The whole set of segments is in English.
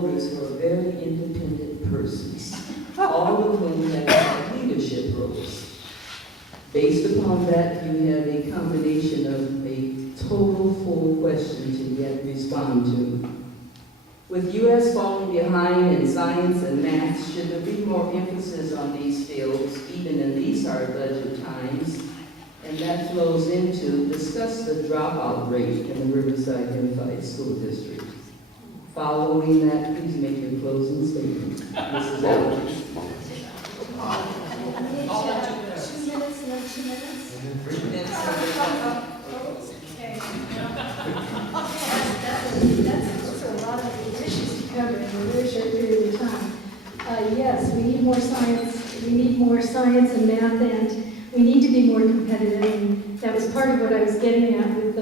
voters who are very independent persons, all of whom have had leadership roles. Based upon that, you have a combination of a total full question to yet respond to. With U.S. falling behind in science and math, should there be more emphasis on these fields, even in these hard budget times? And that flows into discuss the dropout rate in the Riverside Unified School District. Following that, please make your closing statement. Mrs. Allavie. 2 minutes, no 2 minutes? 3 minutes. Okay. That's a lot of issues to cover in a very short period of time. Yes, we need more science. We need more science and math, and we need to be more competitive. And that was part of what I was getting at with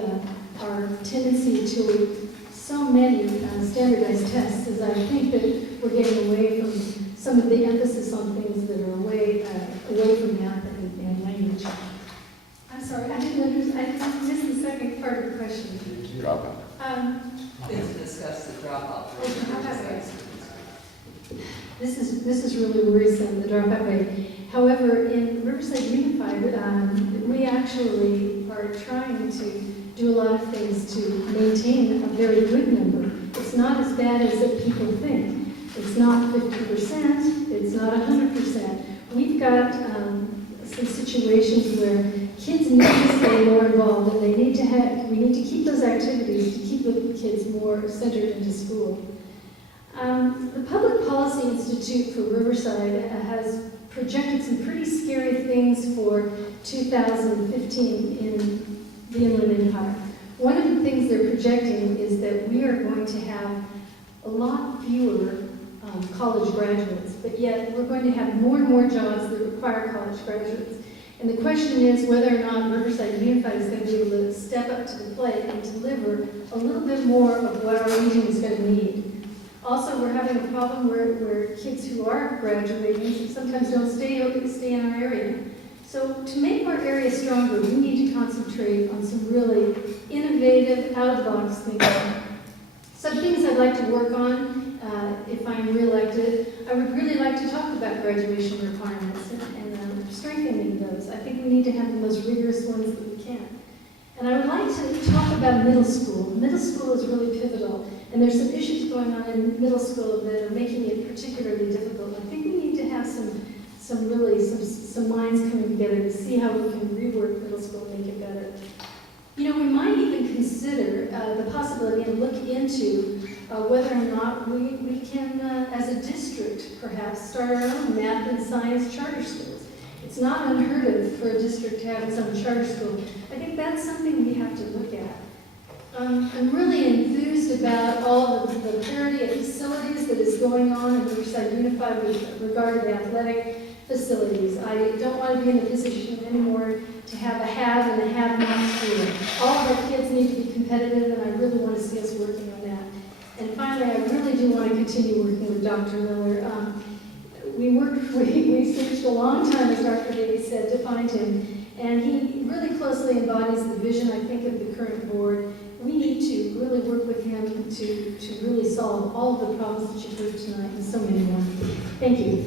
our tendency to so many standardized tests, is I think that we're getting away from some of the emphasis on things that are away from math and language. I'm sorry, I didn't miss the second part of the question. Dropout. Please discuss the dropout rate. This is really worrisome, the dropout rate. However, in Riverside Unified, we actually are trying to do a lot of things to maintain a very good number. It's not as bad as that people think. It's not 50%, it's not 100%. We've got some situations where kids need to stay more involved, and we need to keep those activities to keep the kids more centered into school. The Public Policy Institute for Riverside has projected some pretty scary things for 2015 in the Inland Empire. One of the things they're projecting is that we are going to have a lot fewer college graduates, but yet we're going to have more and more jobs that require college graduates. And the question is whether or not Riverside Unified is going to be able to step up to the plate and deliver a little bit more of what our region is going to need. Also, we're having a problem where kids who are graduating sometimes don't stay in our area. So to make our area stronger, we need to concentrate on some really innovative, out-of-the-box thinking. Some things I'd like to work on if I'm reelected. I would really like to talk about graduation requirements and strengthening those. I think we need to have the most rigorous ones that we can. And I would like to talk about middle school. Middle school is really pivotal, and there's some issues going on in middle school that are making it particularly difficult. I think we need to have some minds coming together to see how we can rework middle school and make it better. You know, we might even consider the possibility and look into whether or not we can, as a district, perhaps start our own math and science charter schools. It's not unheard of for a district to have its own charter school. I think that's something we have to look at. I'm really enthused about all of the parity of facilities that is going on in Riverside Unified with regard to the athletic facilities. I don't want to be in the position anymore to have a have and a have-not school. All of our kids need to be competitive, and I really want to see us working on that. And finally, I really do want to continue working with Dr. Miller. We searched a long time, as Dr. Davies said, to find him, and he really closely embodies the vision, I think, of the current board. We need to really work with him to really solve all of the problems that you've heard tonight and so many more. Thank you.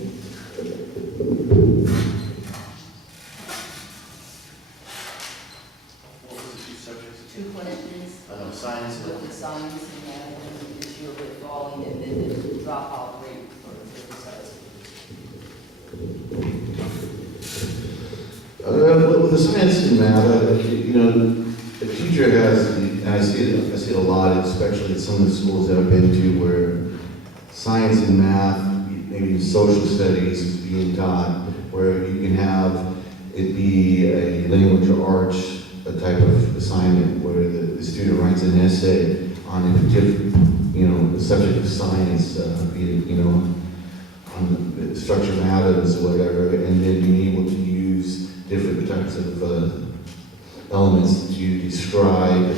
What was the two subjects? 2 questions. Science. With the science and math and the issue of it falling, and then the dropout rate for Riverside. With the science and math, you know, the teacher has, and I see it a lot, especially at some of the schools that I've been to, where science and math, maybe social studies is being taught, where you can have it be a language or arts a type of assignment where the student writes an essay on a different, you know, the subject of science, be it, you know, on the structure of atoms or whatever, and then being able to use different types of elements to describe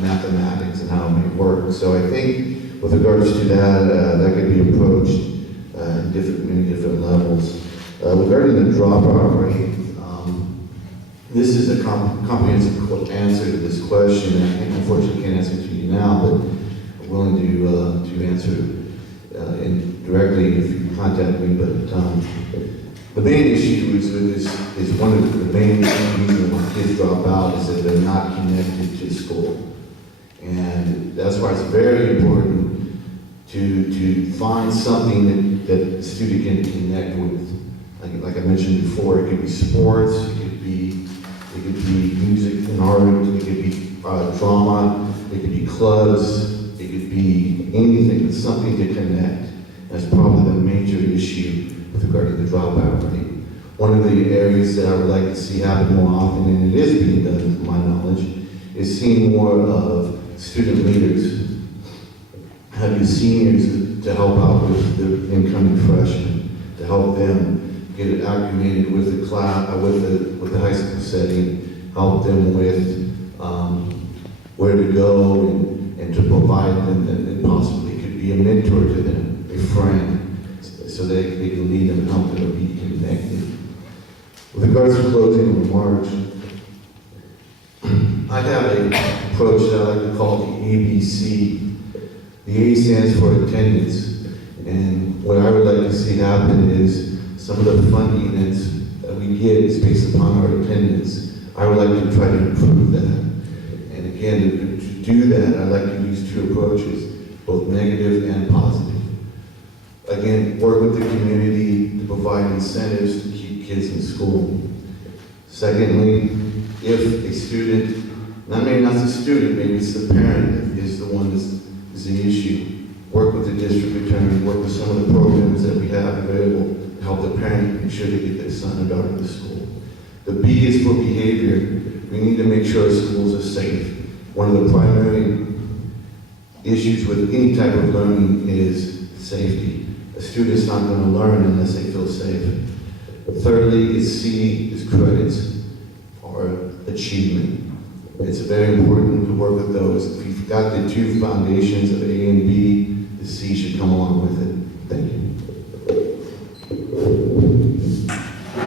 mathematics and how it may work. So I think with regards to that, that could be approached at many different levels. Regarding the dropout rate, this is a comprehensive answer to this question. I unfortunately can't answer it to you now, but I'm willing to answer and directly if you contact me, but the main issue is one of the main reasons why kids drop out is that they're not connected to school. And that's why it's very important to find something that the student can connect with. Like I mentioned before, it could be sports, it could be music and art, it could be drama, it could be clubs, it could be anything, but something to connect. That's probably the major issue with regard to the dropout rate. One of the areas that I would like to see happen more often, and it is being done to my knowledge, is seeing more of student leaders, having seniors to help out with the incoming freshmen, to help them get acclimated with the class, with the high school setting, help them with where to go and to provide them, and possibly could be a mentor to them, a friend, so they can lead them and help them to be connected. With regards to closing remarks, I have an approach that I like to call the ABC. The A stands for attendance, and what I would like to see happen is some of the funding that we get is based upon our attendance. I would like to try to improve that. And again, to do that, I'd like to use two approaches, both negative and positive. Again, work with the community to provide incentives to keep kids in school. Secondly, if a student, maybe not the student, maybe it's the parent is the one that's the issue, work with the district attorney, work with some of the programs that we have available to help the parent make sure they get their son or daughter to school. The B is for behavior. We need to make sure our schools are safe. One of the primary issues with any type of learning is safety. A student's not going to learn unless they feel safe. Thirdly, C is credits or achievement. It's very important to work with those. If you've got the two foundations of A and B, the C